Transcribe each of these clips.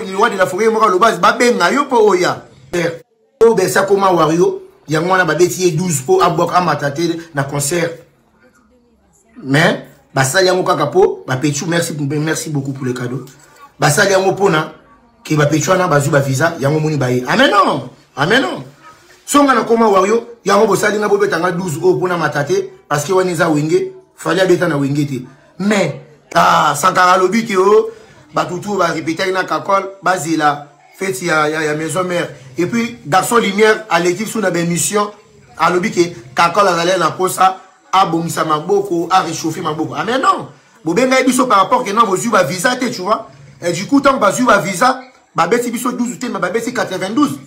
le roi de la forêt moko lobas ba benga yo po oya o besa koma wario yango na ba beti 12 po aboka matate na concert mais basali yango kaka po ba pechu merci beaucoup pour le cadeau basali yango pona ke ba pechu na bazu ba visa yango moni baye amen non songa na koma wario yango bosali nga bobetanga 12 o pona matate parce que waniza wenge fallait beta na wenge te mais Sankara lobi ki o batutu va répéter na kakol bazila fait ya maison mère et puis garçon lumière à l'équipe sous la mission à lobi ki kakol azale na posa a bomisa maboko a réchauffer maboko ah mais non bobenga biso par rapport que non bozu va visa te tu vois et du coup tant bazu va visa ba beti biso 12 te ba beti 92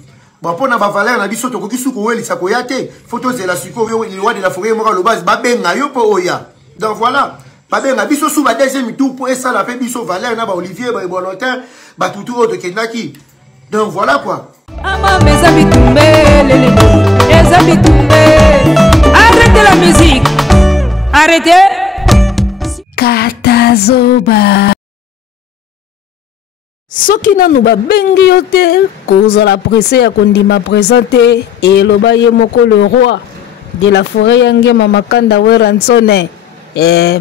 bon pour na ba valeur na biso to ko kisu ko weli sa ko yate photo de la suko le roi de la forêt moko lo base ba benga yo po oya donc voilà ba benga biso sous ba deuxième tour pour ça la fait biso valeur na ba Olivier ba Bolotin ba tutu autre kenaki donc voilà quoi ama mezabi tumbe lele mezabi tumbe arrêtez la musique arrêtez Katazoba soki nanu babengi yo te kozala pressé ya kondima présenter et loba ye moko le roi de la forêt yange Makanda Weransone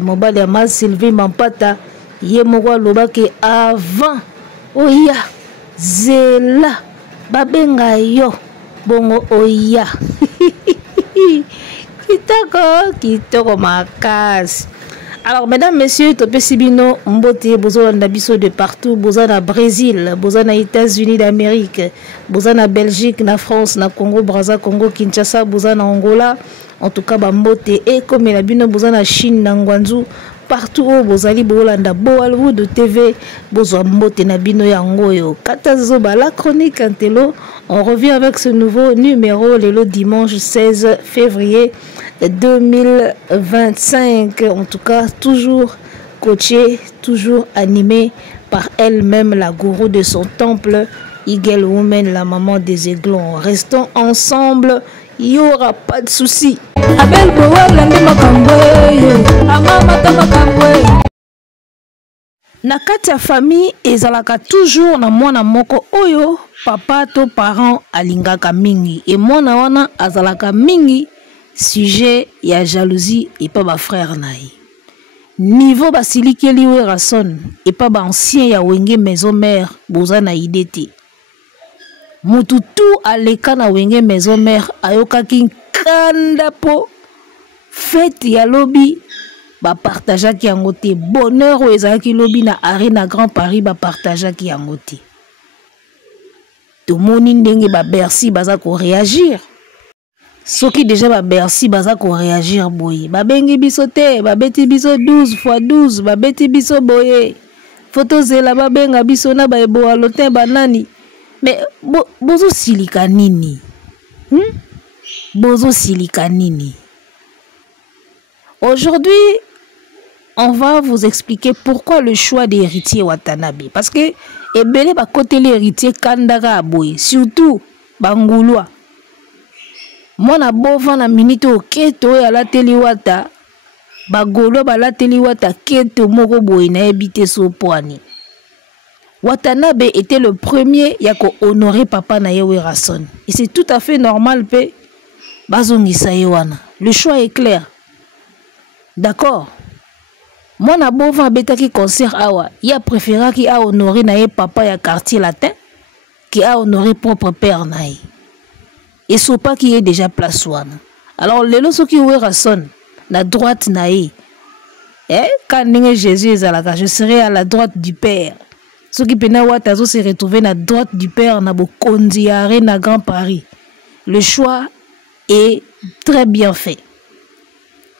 mobali ya ma Sylvie Mampata ye moko alobaki avant oya zela babenga yo bongo oya kitoko makasi. Alors, mesdames, messieurs, Topé Sibino, Mbote, Bozolanda Biso de partout, Bozana Brésil, Bozana États-Unis d'Amérique, Bozana Belgique, na France, na Congo, Brazza, Congo, Kinshasa, Bozana Angola, en tout cas, Mbote, et comme la Bino, Bozana Chine, Nangwanzu, partout où Bozali, Bolanda, Boalou de TV, Bozo Mbote, Nabino Yangoyo, Katazoba, la chronique Antelo. On revient avec ce nouveau numéro, le dimanche 16 février 2025. En tout cas, toujours coachée, toujours animée par elle-même, la gourou de son temple, Eagle Woman, la maman des aiglons. Restons ensemble, il n'y aura pas de soucis. Na kati ya famille ezalaka toujours na mwana moko oyo papa to parent alingaka mingi et mwana wana azalaka mingi sujet ya jalousie et pas ba frère naï niveau basilikeli Werason et pas ba ancien ya wenge maison mère boza na idée mutu tout aleka na wenge maison mère ayokaki kanda po fête ya lobi ba partageaki yango te bonheur o ezalaki lobi na arena Grand Paris ba partageaki yango te tomoni ndenge ba Bercy baza ko réagir soki déjà ba Bercy baza ko réagir boye ba bengi biso te ba beti biso 12 x 12 ba beti biso boye photo zela ba benga biso na ba ebo alotin banani mais bozo silika nini bozo silika nini. Aujourd'hui, on va vous expliquer pourquoi le choix des héritiers Watanabe. Parce que ebele ba côté l'héritier Kandara aboye, surtout Bangoulois. Mona bova na minute o keto ya la teli wata bagolo ba la teli wata keto moko boye na ebité so poani. Watanabe était le premier ya ko honorer papa na Werason. Et c'est tout à fait normal pe bazongisa yewana. Le choix est clair. D'accord. Moi na bova betaki concert awa, il a préféré qui a honoré na papa ya quartier latin qui a honoré propre père naï. Et so pas qui est déjà place wana. Alors lelo soki Werason na droite naï. Quand Jésus est à la je serai à la droite du père. Soki pena wata zo se retrouver na droite du père na bokondi aré na Grand Paris. Le choix est très bien fait.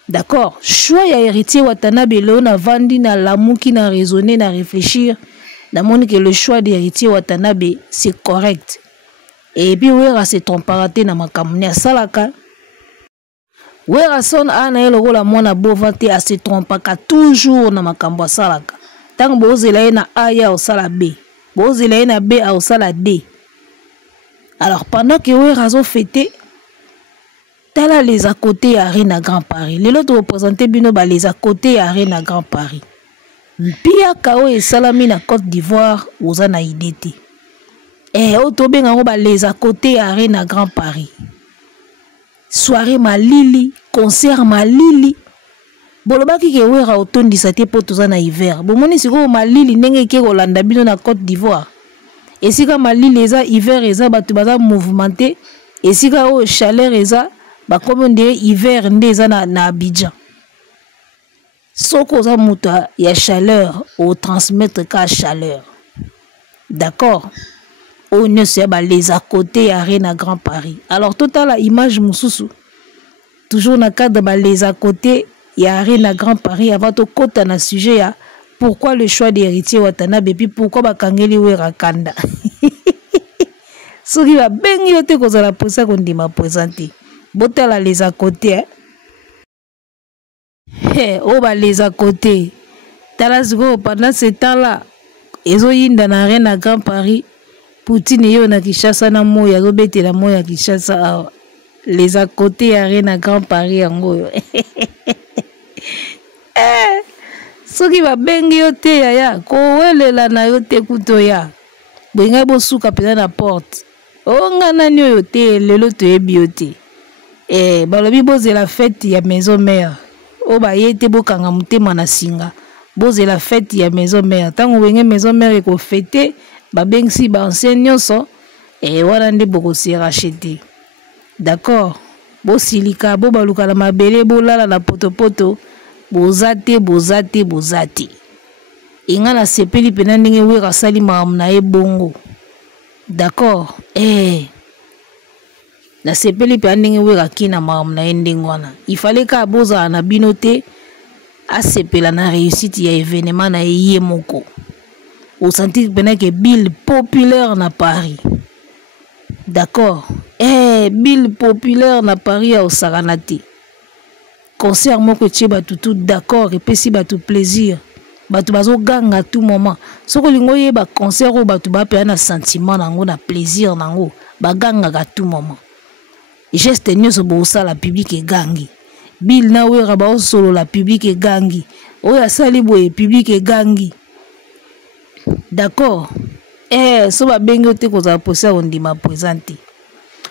D'accord, choix ya héritier Watanabe leo na vandi na lamuki na raisonner na réfléchir na moni que le choix d'héritier Watanabe c'est correct. Et puis Wera se tromparaté na makamuni asalaka. Werason ana eloko la mona bovate a se trompaka toujours na makambo asalaka. Tant bozela na A ya osala B, bozela na B a osala D. Alors pendant que Wera zo fêté tala les à côté à Arena Grand Paris. Les autres représentés bino ba les à côté à Arena Grand Paris. mpiaka oyo esalami na Côte d'Ivoire oza na idée te. Oyo tobengango les à côté Arène à Grand Paris. Soirée malili, concert malili. Bolobaki ke wera otondisa te po toza na hiver. Bomoni siko malili ndenge ke kolanda bino na Côte d'Ivoire. Esika malili eza hiver eza batu baza mouvementé. Esika o chaleur eza bakomi ndenge hiver nde eza na Abidjan. Soko za mutu ya chaleur au transmettre ka chaleur. D'accord? On ne sait pas les à côté Arène à Grand Paris. Alors total la image mususu. Toujours na cadre de les à côté y a Arène à Grand Paris avant to kota na sujet ya pourquoi le choix d'héritier Watanabe puis pourquoi bakangeli wera kanda. Soki ba bengi yote ko za la posa ko ndima présenter. Botala les à côté. Oh bah les à côté. Talasgo pendant ce temps-là, ezo yinda na Arène à Grand Paris. Poutine yo na Kinshasa na moya zo bete la moya Kinshasa les à côté Arène à Grand Paris yango. Soki ba bengi yo te ya ko welela na yo te kuto ya. Benga bo suka pena na porte. Onga nani yo te lelo to yebi yo te. Balobi boze la fête ya maison mère. O ba yete bokanga mutema na singa. Boze la fête ya maison mère. Tango wenge maison mère ko fêter babengsi ba ancien nyonso wana nde boko si racheter. D'accord? Bo silika bo baluka la mabele bo lala na potopoto bozate. Inga na sepeli pena ndenge wera sali maamna e bongo. D'accord? Na sepeli pena ndenge wera kina maamna e ndengwana. Il fallait ka boza na binote a sepela na réussite ya événement na ye moko. Au senti que Bill populaire na Paris. D'accord? Bill populaire na Paris au Saranati. Concert moko tche batu tout d'accord et puis si batu plaisir. Batu bazo gang à tout moment. Soko lingo ye ba concert o batu ba pe na sentiment nango na plaisir nango. Ba gang à tout moment. Geste nyonso bo sala public e gangi. Bill na wera ba solo la public e gangi. Oya sali boye public e gangi. D'accord? So ba bengo te ko za posa on dit m'a présenté.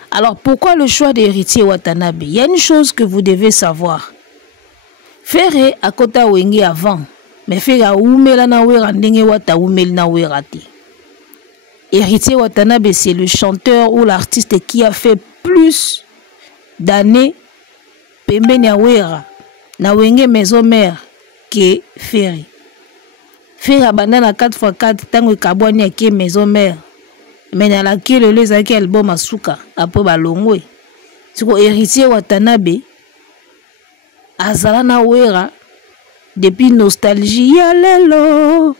Alors pourquoi le choix d'héritier Watanabe? Il y a une chose que vous devez savoir. Faire à kota wenge avant, mais faire umela na wera ndenge wata umel na wera te. Héritier Watanabe c'est le chanteur ou l'artiste qui a fait plus d'années pembeni ya wera na wenge maison mère que Ferry. Faire abandonner 4x4 tango kabwani yake maison mère. Mais na la kile les aki album asuka après balongwe. Siko héritier Watanabe azala na wera depuis nostalgie ya lelo.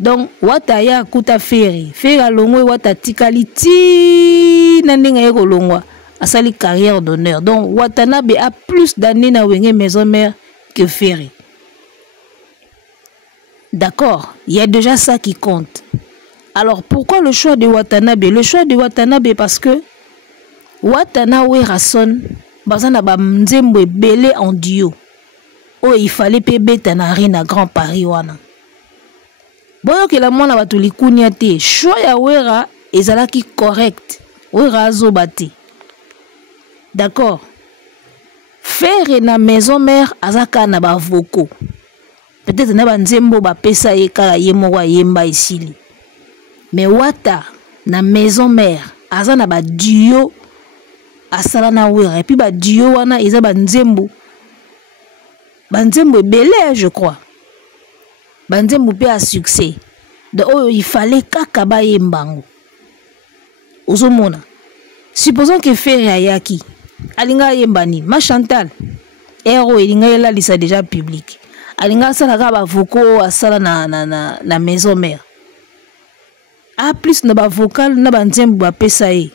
Donc wata ya kuta Ferry. Ferry alongwe wata tikaliti na ndinga yeko longwa asali carrière d'honneur. Donc Watanabe a plus d'années na wenge maison mère que Ferry. D'accord, il y a déjà ça qui compte. Alors pourquoi le choix de Watanabe? Le choix de Watanabe parce que Watanabe Rason bazana ba nzembo belé en duo. Oh il fallait pebeta na Arène à Grand Paris wana. Boyo ke la mwana batu likunya te. Choix ya wera ezalaki correct. Wera azobate. D'accord. Faire na maison mère azaka na ba voko. Peut-être na banzembo ba pesa ye kala ye moko yemba isili. Mais wata na maison mère azana ba duo asala na wera et puis ba duo wana eza banzembo. Banzembo belé je crois. Banzembo pe à succès. Donc oh, il fallait kaka ba yembango. Ozomona. Supposons que Ferry ayaki alinga yembani ma Chantal. Ero elinga yela lisa déjà public. Alinga sala ka ba voko asala na maison mère. A plus na ba vocal na ba nzembo ba pesa ye.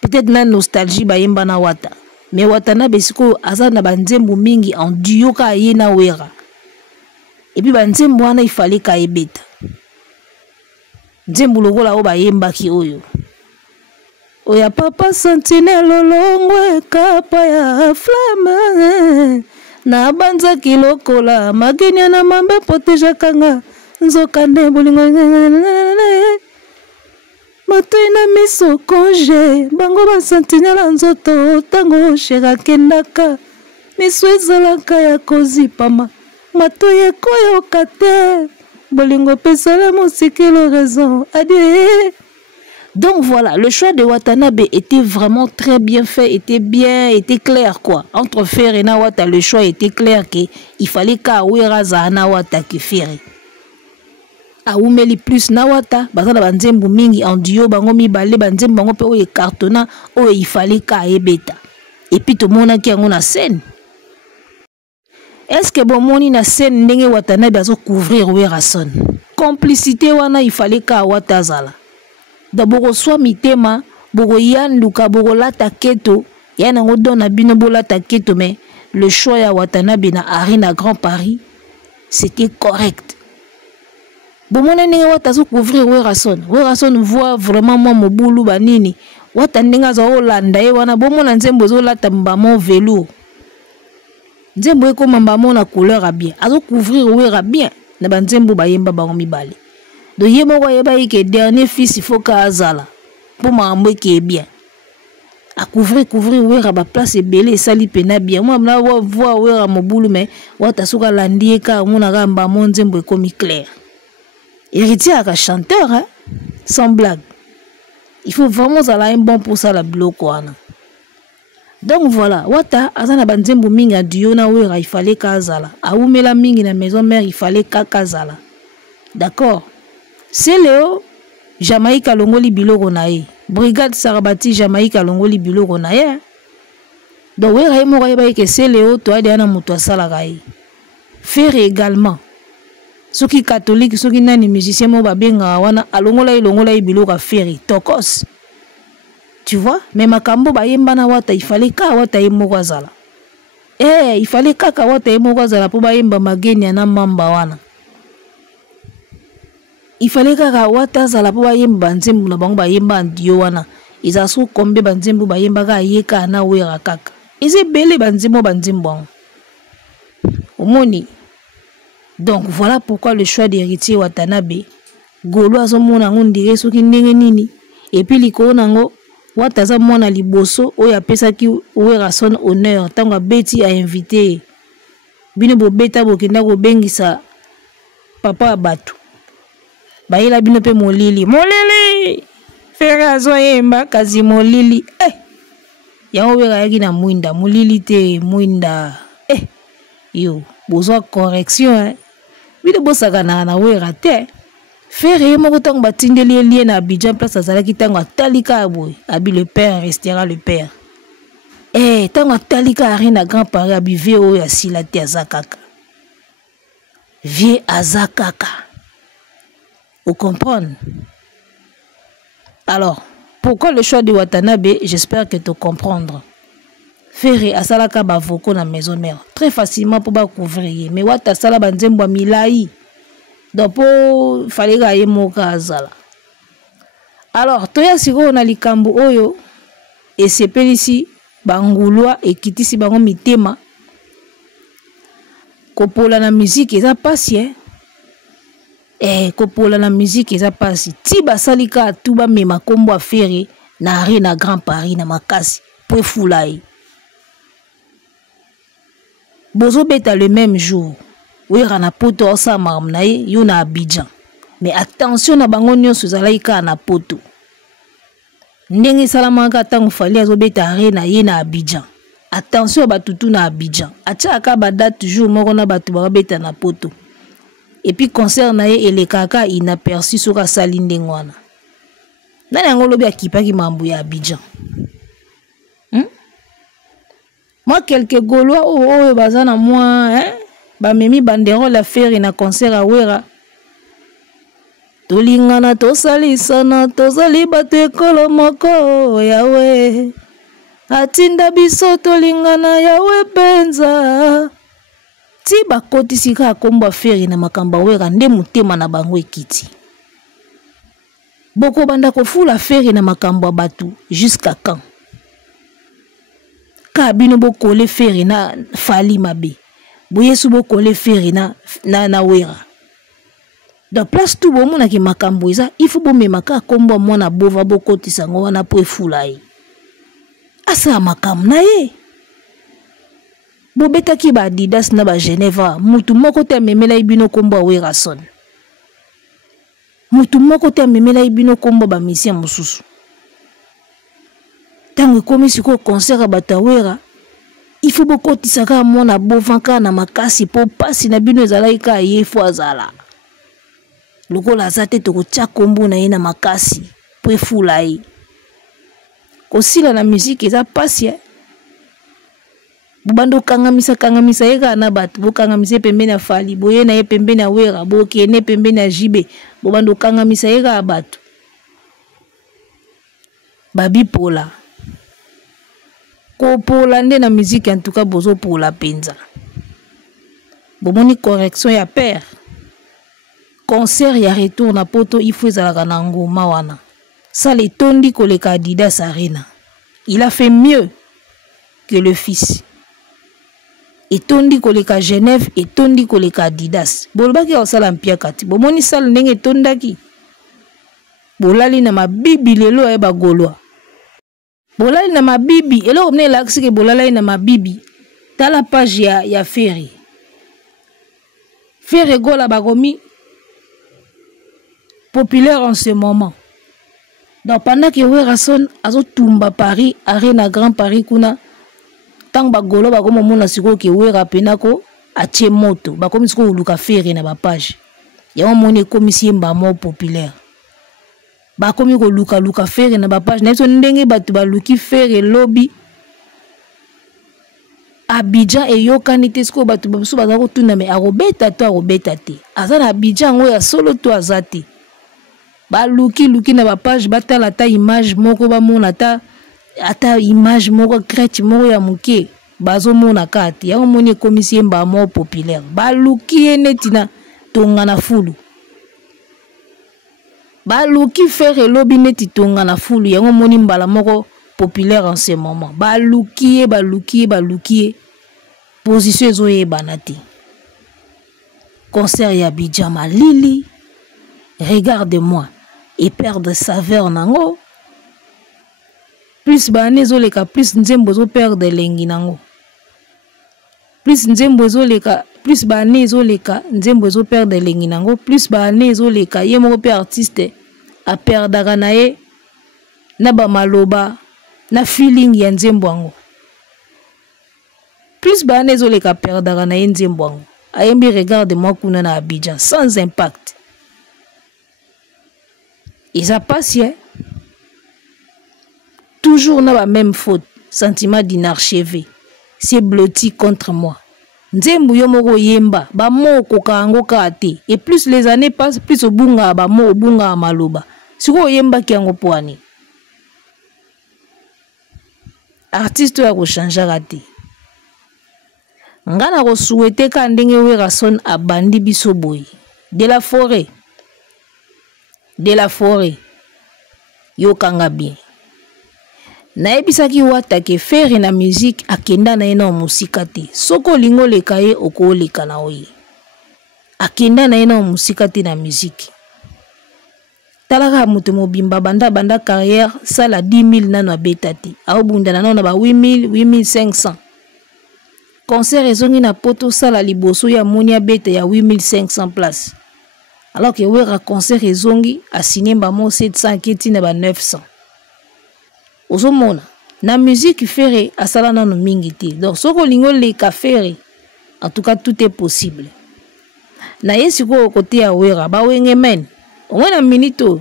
Peut-être na nostalgie ba yemba na wata. Mais Watanabe siko aza na ba nzembo mingi en duo ka ye na wera. Et puis ba nzembo wana il fallait ka ebeta. Nzembo lokola o ba yemba ki oyo. Oya papa sentinelle longwe kapa ya flamme. na banza kilokola magenya na mambe poteja kanga nzoka nde bolingo matoi na miso konje bango basantinela nzoto tango shera kendaka miso ezalaka ya kozipama matoi ekoyoka te bolingo pesala mosikelo raison adie. Donc voilà, le choix de Watanabe était vraiment très bien fait, était clair quoi. Entre Fer et Nawata, le choix était clair qu'il fallait qu'Awera za Nawata ki Ferry. Aoumeli plus Nawata, bazana banzembu mingi en duo, bango mibale, banzembu bango pe oye cartona, oye il fallait qu'Aebeta. Et puis tout le monde qui a une scène. Est-ce que bon moni na scène ndenge Watanabe azo couvrir Werason? Complicité wana il fallait qu'Awata zala. D'abord soit mitema boko yanduka boko lata keto yana ngodona bino bolata keto, mais le choix ya Watanabe na Arena Grand Paris c'était correct. Bon mon nenge wata so couvrir Werason voit vraiment moi mobulu banini wata ndenga za Holanda e wana bon mon nzembo zo lata mbamo velours nzembo e ko mbamo na couleur a bien azo couvrir Wera bien na banzembo bayemba bango mibale. Donc yemo ko yeba que dernier fils il faut qu'azala pour m'ambo qui est bien à couvrir Wera ba place belé sali pena bien moi na voir Wera mobulu mais wata suka landie ka mona gamba monzembo e komi clair. Héritier à chanteur hein? Sans blague. Il faut vraiment ça un bon pour ça la bloco ana. Donc voilà, wata azana banzembo mingi a duo na Wera il fallait qu'azala. A umela mingi na maison mère il fallait qu'azala. D'accord. C'est Léo, Jamaïque à Longoli Biloko nae. Brigade Sarabati, Jamaïque à Longoli Biloko nae. Donc, oui, que c'est Léo, toi, Diana Moutouassa Raï. Faire également. Ceux qui catholiques, ceux qui n'ont pas musiciens, wana Longola Biloko Ferry, Tokos. Tu vois, mais ma kambo ba yemba na wata, il fallait ka wata yemogazala. Il fallait ka wata yemogazala pour ba yemba mageni na mamba wana. Il fallait que wata zala po bayemba nzembu na bango bayemba ndio wana iza so kombe banzembu bayemba ka yeka na Wera kaka ize bele banzembo omoni. Donc voilà pourquoi le choix d'héritier Watanabe golo azomona ngondire soki ndenge nini et puis likolo nango wata za mwana liboso oyo apesaki Werason honneur tango beti a invité bino bobeta bokenda ko bengisa papa abatu baila bino pe molili Fer azoyemba kazi molili yango Wera yaki na mwinda molili te mwinda yo bozwa correction bino bosaka na Wera te Fer moko tango batindeli lie na Abidjan place azalaki tango atalika boy abi le père restera le père tango atalika Arena Grand Paris abi vie oyo asila te azakaka vie azakaka. Vous comprenez? Alors, pourquoi le choix de Watanabe? J'espère que tu comprends. Ferry à Salaka Bavoko na maison mère. Très facilement pour couvrir. Mais Wata Sala Banzembo Milai. Donc, il fallait gagner mon Kazala. Alors, Toya Siro on a likambo oyo. Et c'est ici, Bangoulois et Kitisi Bango Mitema. Kopola na musique, et ça passe, hein? Kopola la musique eza pasi ti basalika tuba mema kombo afere na Arena Grand Paris na makasi pour fulai bozo beta le même jour Wera na poto osa marmna yo na Abidjan, mais attention na bango nyonso zalaika na poto ndenge salamaka tango fali azobeta Arena ye na Abidjan. Attention batutu na Abidjan atiaka ba date jour moko na batu babeta na poto. Et puis concert na ye ele kaka inaperçu soka salinde ngwana. Nani angolobi akipaki mambo ya Abidjan. Moi quelques Gaulois bazana moi ba memi banderole la faire na concert a Wera. Tolingana tosalisana tozali bato ekolo moko yawe. Atinda biso tolingana yawe benza. Ti bakotisi ka kombo Ferry na makamba Wera nde mutema na bango ekiti. Boko banda ko fula Ferry na makambo batu jusqu'à quand? Ka bino boko le Ferry na fali mabe. boye subo kole feri na wera. Donc place tout bon mona ki makambo eza, il faut bo memaka kombo mona bova bokotisa ngo wana po efulai. Asa makam na ye. Bo betaki ba Adidas na ba Geneva, mutu moko te memela ibino kombo wera son. Mutu moko te memela ibino kombo ba mission mususu. Tango komi siko concert bata wera, il faut bokotisa ka mona bovanka na makasi po pasi na bino ezalaki ka ye fo azala. Lokola azate toko tia kombo na ye na makasi po efulai. Kosila na musique eza pasi bubando kangamisa eka na bato bo kangamisa pembeni na Fali boye na ye pembeni na wera bo kene pembeni na jibe bubando kangamisa eka bato babi pola ko pola nde na musique en tout cas bozo pola penza bomoni correction ya père concert ya retour na poto il faut ezalaka na ngoma wana. Ça les tondi koleka Adidas Arena. Il a fait mieux que le fils. Et tondi koleka Genève et tondi koleka Adidas. Bolbaki au sala mpia kati. Bomoni sala ndenge tondaki. Bolali na mabibi lelo e bagolwa. Bolali na mabibi elo omne laksi ke bolali na mabibi. Ta la page ya Ferry. Ferry gola bagomi populaire en ce moment. Donc pendant que Werason azo tumba Paris, Arena Grand Paris kuna tang bagolo bakomo mona siko ke Wera penako atie moto bakomi siko uluka Ferry na ba page. Ya moni komisi mba mo populaire. Bakomi ko luka Ferry na ba page na so ndenge batu ba luki Ferry lobby. Abidjan e yokani te siko batu babusu bazako tuna me arobeta te. Azana Abidjan ngo ya solo to azati. Ba luki na ba page batala ta image moko ba mona ata image moko crête moko ya muke bazo mona kati ya moni komisi mba mo populaire ba luki netina tonga na fulu ba luki faire lobby neti tonga na fulu ya moni mbala moko populaire en ce moment ba luki position ezoye banati concert ya Bijama Lili regarde-moi et perdre saveur nango plus bane zoleka plus nzembo zo perdre lengi nango plus nzembo zoleka plus bane zoleka nzembo zo perdre lengi nango plus bane zoleka ye moko pe artiste a perdre na ye na ba maloba na feeling ya nzembo ango plus bane zoleka perdre na ye nzembo ango ayembi regarde-moi kuna na Abidjan sans impact. Et ça passe, toujours dans la même faute, sentiment d'inarchevé. C'est blotti contre moi. Nzembo yomoko yemba, ba moko kango kate. Et plus les années passent, plus obunga ba mo obunga maloba. Siko yemba kiango poani. Artiste ya ko changer raté. Ngana ko souhaiter ka ndenge Werason abandi biso boy. De la forêt yo kanga bien na ebisaki wata ke Ferry na musique akenda na ena musika te soko lingo leka ye oko leka na oye akenda na ena musika te na musique talaka mutu mobimba banda carrière sala 10 000 nano abeta te aobunda na ba 8 000 8500 concert ezongi na poto sala liboso ya monia beta ya 8500 places. Alors que Wera concert ezongi a signé bamo 700 kiti na ba 900. Ozomona na musique Ferry asala na no mingi te. Donc soko lingo le ka Ferry en tout cas tout est possible. Na yesi ko côté ya Wera ba wenge men. On a minito.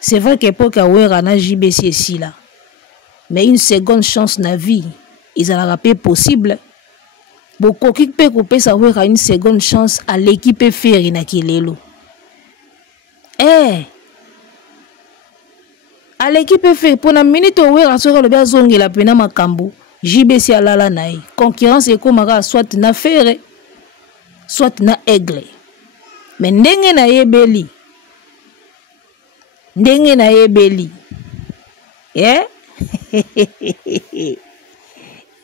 C'est vrai qu'époque à Wera na JBC ici là. Mais une seconde chance na vie, ils a rappelé possible. Boko ki pe ko pesa Wera une seconde chance à l'équipe Ferry na kilelo. À l'équipe fait pour la minute où Wera sera le bien zongi la pena makambo JBC alala nae concurrence et comme soit na Ferry soit na Aigle mais ndenge na yebeli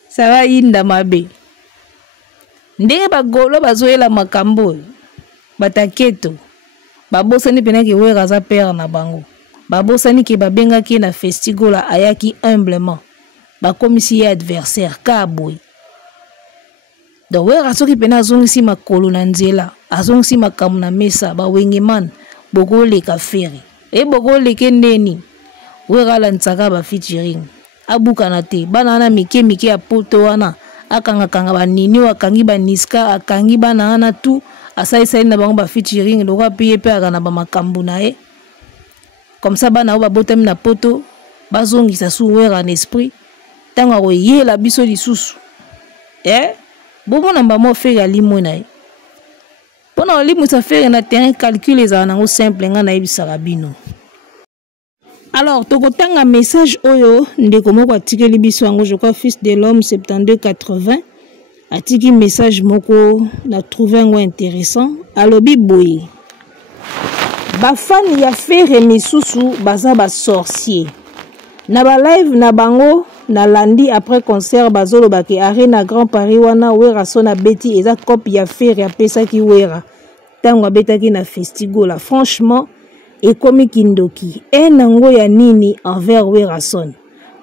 ça va inda mabe ndenge bagolo bazoyela makambo bataketo babosani pena ke wera za père na bango babosani ke babengaki na festigola ayaki humblement bakomisi ye adversaire ka boy donc wera soki pena azongisi makolo na nzela azongisi makambo na mesa bawengeman bokoleka fere bokoleke ndeni wera la ntsaka ba featuring abukana te bana na mike ya poto wana akanga banini akangi baniska akangi bana ana tu asaisai na bango ba featuring lokwa piye pe akana ba makambu na ye comme ça bana o babotami na poto bazongisa su wera en esprit tango akoyela biso lisusu bomona mbamo fere alimo na ye mpona olimwisa fere na terrain calcul ezala nango simple nga nayebisaka bino. Alors, tokotanga message oyo ndeko moko atikeli biso yango je crois fils de l'homme 7280 atiki message moko na trouvé ngo intéressant alobi boye bafani ya fere misusu baza ba sorcier na ba live na bango na lundi après concert bazolo baki arena Grand Paris wana wera sona beti eza copie ya fere apesa ki wera tango abetaki na festigola franchement ekomi kindoki nango ya nini envers Werason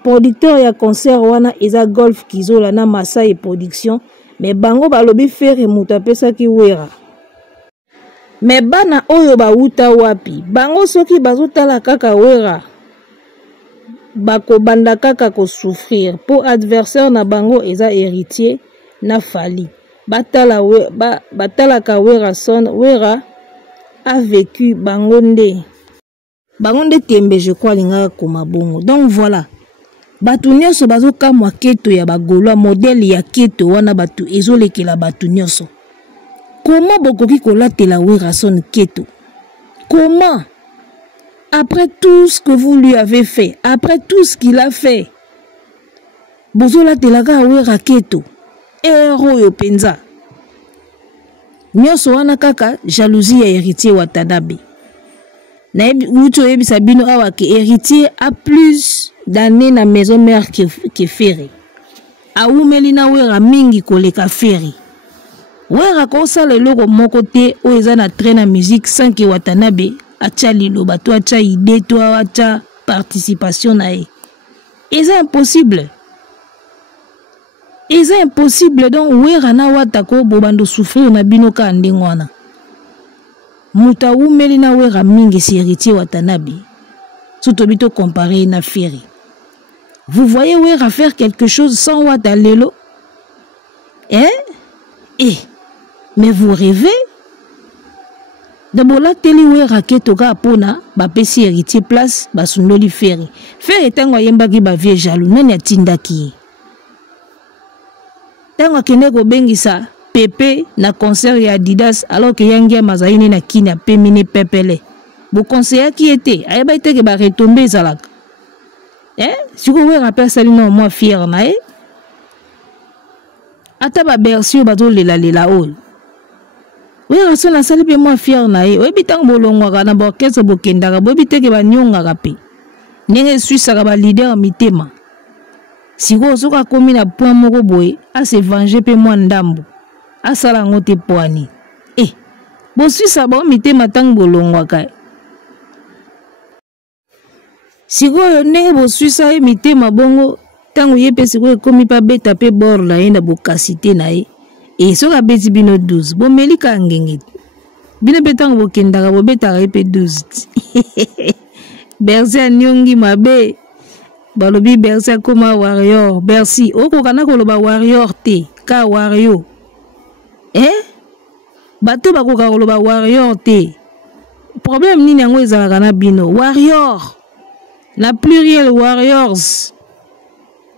producteur ya concert wana eza Golf Kizola na Masai production mais bango balobi fere muta pesa ki wera mais bana oyo bauta wapi bango soki bazotala kaka wera bakobanda kaka ko souffrir pour adversaire na bango eza héritier na fali batalaka Werason wera a vécu bangonde tembe je crois linga koma bongo donc voilà batu nyonso bazokamwa keto ya bagolwa modèle ya keto wana batu ezolekela batu nyonso comment bokoki kolatela Werason keto comment après tout ce que vous lui avez fait après tout ce qu'il a fait bozolatelaka wera keto héros yo penza nyonso wana kaka jalousie ya héritier Watanabe na uto yebisa bino awa ke héritier a plus d'années na maison mère que fere aumeli na wera mingi koleka fere wera kosala eloko moko te oyo eza na train na musique sans que Watanabe atia liloba to atia idée to atia participation na ye eza impossible donc wera na watako bobando souffrir na bino ka ndenge wana muta umeli na wera mingi si héritier Watanabe surtout bito comparé na fere vous voyez wera faire quelque chose sans wata lelo mais vous rêvez d'abord la teli wera keto ka pona ba pesi héritier place basundoli fere tango yembaki ba vie jaloux nani atindaki tango akende kobengisa pepe na concert ya Adidas alors que yangi mazaini na kina pemine pepele bo conseiller qui était ayeba ite ke ba retomber ezalaka siko wera persali na moi fier na ata ba bercio bazo lela oyo wera sona sali pe moi fier na oyebi tango bolongwaka na ba orchestre bokendaka boyebi te ke banyongaka pe ndenge suisaka ba leader mitema siko soka komi na point moko boye se venger pe moi ndambo asala ngo te poani bo suisa ba mitema tango bolongwaka siko ndenge bo suisa mitema bongo tango yepe siko komi pa beta pe bord na ye na bokasite na ye soka beti bino 12 bo melika ngenge bino pe tango bokendaka bobetaka ye pe 12 berse anyongi mabe balobi berse koma warrior bersi okokana koloba warrior te ka wario bato bakoka koloba warrior te problème nini yango ezalaka na bino warrior na pluriel warriors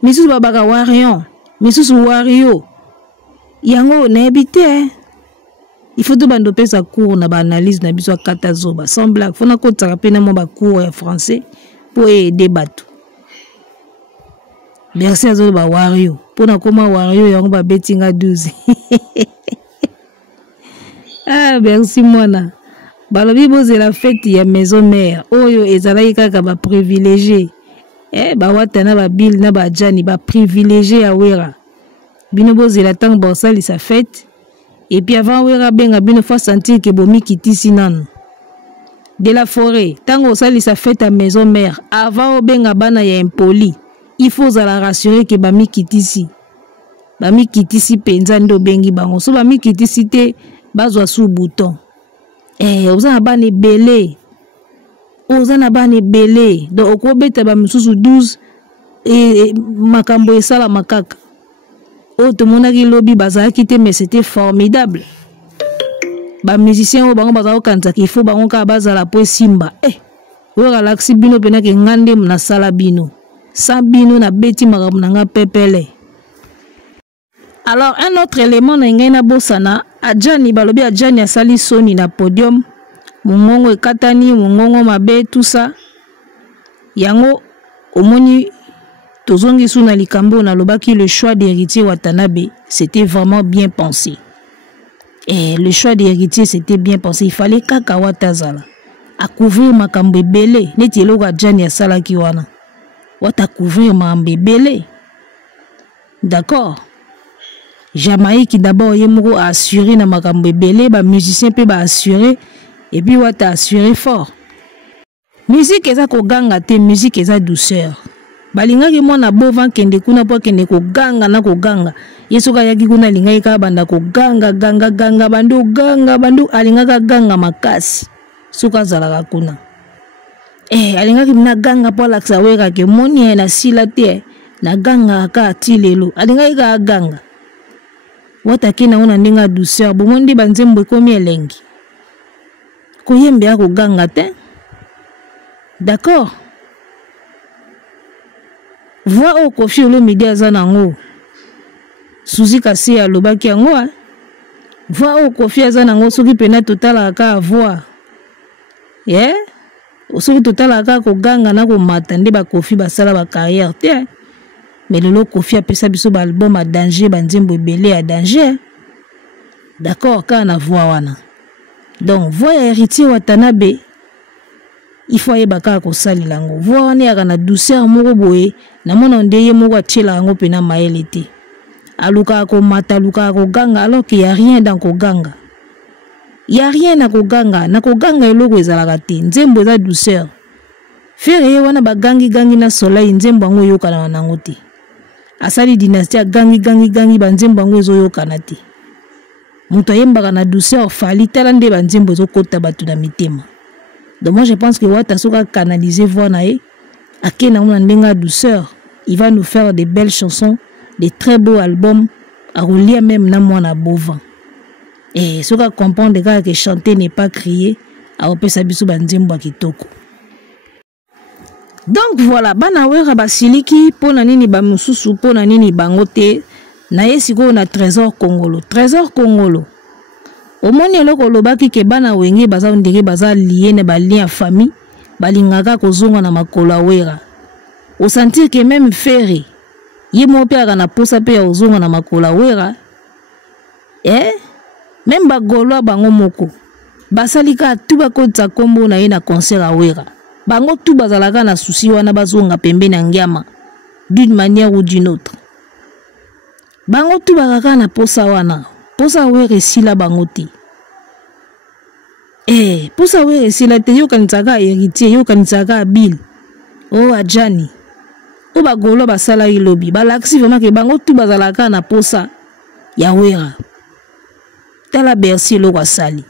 misusu babaka warrior misusu wario yango nayebi te il faut to bando pesa cours na ba analyse na biso akata zoba sans blague fona kotaka pe na mo ba cours ya français pour aider bato merci azo ba wario pona koma wario yango ba betinga 12 merci mwana balobi boze la fête ya maison mère oyo ezalaki kaka ba privilégié ba watana ba bill na ba jani ba privilégié ya wera bino boze la tang bosali sa fête Et puis avant wera benga bino fa sentir que bomi kitisi nanu. De la forêt, tango sali sa fête à maison mère, avant benga bana ya impoli, il faut la rassurer que bami kitisi. Bami kitisi penza ndo bengi bango. So bami kitisi te bazwa sous bouton. Ozana bane belé. Ozana bane belé. Donc okobeta ba misusu 12 et makambo esala makaka. Tout le monde a lobby bazaki te mais c'était formidable. Ba musicien o bango bazao kanta ki faut bango ka bazala po simba. Ora laksi bino pena ke ngande na sala bino. Sa bino na beti makambo na nga pepele. Alors un autre élément na ngena bosana, Adjani balobi Adjani asali soni na podium. Mungongo ekatani, mungongo mabe tout ça. Yango omoni tozongi suna likambo na lobaki le choix d'héritier Watanabe, c'était vraiment bien pensé. Et le choix d'héritier c'était bien pensé, il fallait kaka watazala à couvrir makambo belé, neti eloko Adjani asala ki wana. Wata couvrir makambo belé. D'accord. Jamaïque d'abord yemoko a assuré na makambo belé, ba musicien pe ba assuré et puis wata assuré fort. Musique eza ko ganga te, musique eza douceur. Balingaki mwana bovan kende kuna po kende ko ganga na ko ganga. Yesoka yaki kuna lingaki ka banda ko ganga bandu alingaka ganga makasi. Suka zalaka kuna. Alingaki na ganga po laksa weka ke moni na sila te na ganga ka atilelo. Alingaki ka ganga. Wataki na una ndinga douceur bomondi banzembo komi elengi. Koyembe ako ganga te. D'accord. Voix au Koffi Olomide azanango. Suzy Kasi alobaki yango. Voix au Koffi azanango soki pena totala ka voix. Soki totala ka ko ganga na ko mata nde ba Koffi basala ba carrière te. Mais lelo Koffi apesa biso ba album a danger banzembo ebele à danger. D'accord, ka na voix wana. Donc voix héritier Watanabe il faut yeba ka ko sali lango. Voix wana ya na douceur moko boye. Na mona ndeye moko atchela yango pena maele te. Aluka ko mata, aluka ko ganga alors qu'il y a rien dans ko ganga. Il y a rien na ko ganga eloko ezalaka te. Nzembo za douceur. Fere ye wana bagangi na soleil nzembo yango yokana nango te. Asali dynastie gangi banzembo yango ezoyokana te. Muto yembaka na douceur fali tala nde banzembo ezokota batu na mitema. Donc moi je pense que Wata soka canaliser voix na ye. Akena mona ndenga douceur. Il va nous faire des belles chansons, des très beaux albums, à relier même na mwana bovan. Et ce qu'on comprend de gars que chanter n'est pas crier, à opesa biso banzembo kitoko. Donc voilà, bana wera basiliki pona nini ba mususu pona nini bangote na yesiko na Trésor Congolo. Trésor Congolo. Omoni eloko lobaki ke bana wenge baza ndenge baza lié ne ba lien famille, balingaka kozonga na makola wera. Au sentir que même Ferré, yemo père na posa pe ozonga na makola wera. Même bagolo bango moko. Basalika tuba kota kombo na ye na concert a wera. Bango tu bazalaka na souci wana bazonga pembe na ngiama d'une manière ou d'une autre. Bango tu bakaka na posa wana. Posa wera sila bango te. Posa wera sila te yo kanitsaka héritier, yo kanitsaka Bill. Oh Adjani. O bagolo basala ilobi balaksi vraiment ke bango tu bazalaka na posa ya wera. Tala Bercy lo wasali.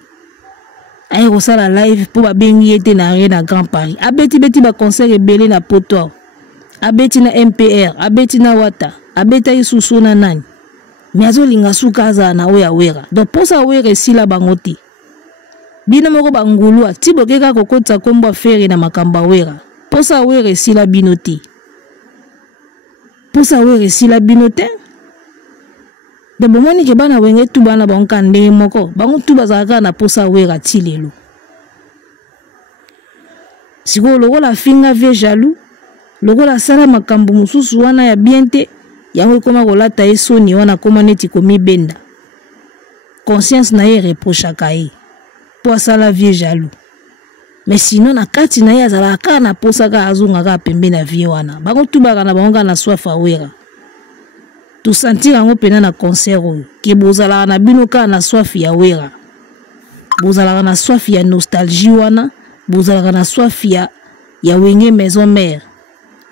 Aye ko sala live po ba bengi ete na Arena Grand Paris. Abeti ba concert ebele na poto. Abeti na MPR, abeti na Wata, abeta isusu na nani. Miazo linga sukaza na oya wera. Donc posa wera sila bango te. Bino moko bangulu atibo keka kokota kombo Ferré na makamba wera. Posa wera sila bino te. Posa wera sila bino te. De bomoni ke bana wenge tu bana bankande moko. Bango tu bazaka na posa wera tilelo. Siko logo la finga vie jaloux. Logo la sala makambo mususu wana ya biente. Yango koma kolata esoni wana koma neti komi benda. Conscience na ye reproche akaye. Po sala vie jaloux. Mais sinon na kati na ye azalaka na posa ka azunga ka pembe na vie wana. Bango tu baka na bango na soif wera. tosentir yango mpena na concert oyo ke bozalaka na bino kaka na swafi ya wera, bozalaka na swafi ya nostalgie wana, bozalaka na swafi ya wenge maison mère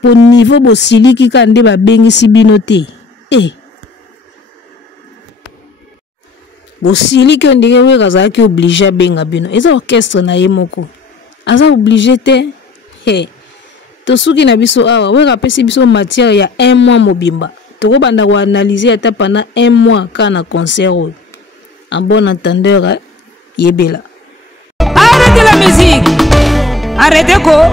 po niveau bosiliki ka nde babengisi bino te. Bosiliki ondenge wera azalaki oblige abenga bino, eza orchestre na ye moko aza oblige te. Tosuki na biso awa wera apesi biso matière ya 1 mois mobimba, tokobanda koanalyse ata pendant 1 mois ka na concert oyo. En bon entendeur, yebela. Arrêtez la musique, arrêtez quoi.